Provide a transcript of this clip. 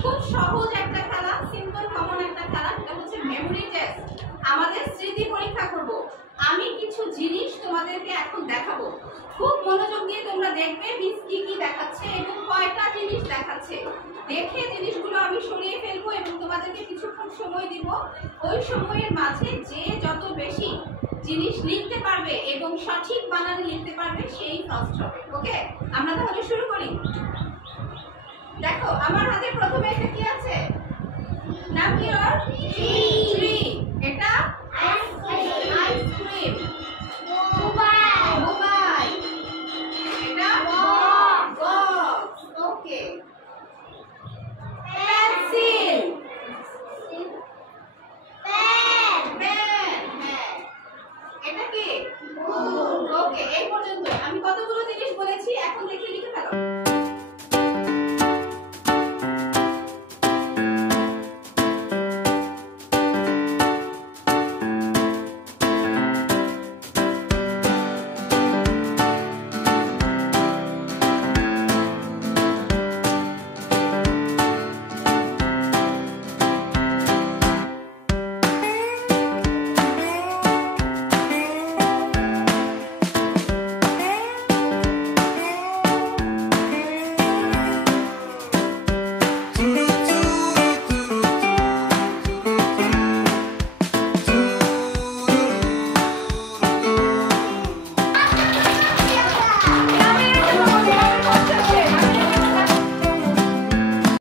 খুব সহজ একটা খেলা, সিম্পল কমন একটা খেলা, সেটা হচ্ছে মেমোরি টেস্ট। আমাদের স্মৃতি পরীক্ষা করব। আমি কিছু জিনিস তোমাদেরকে এখন দেখাবো, খুব মনোযোগ দিয়ে তোমরা দেখবে মিস কি কি দেখাচ্ছে এবং কয়টা জিনিস দেখাচ্ছে। দেখে জিনিসগুলো আমি সরিয়ে ফেলবো এবং তোমাদেরকে কিছুক্ষণ সময় দিব। ওই সময়ের মাঝে যে যত বেশি জিনিস লিখতে পারবে এবং সঠিক বানানে লিখতে পারবে সেই ফার্স্ট হবে। ওকে, আমরা তাহলে শুরু করি। দেখো আমার হাতে প্রথমে এটা কি আছে? নাম কি ওর? ট্রি। এটা আইসক্রিম।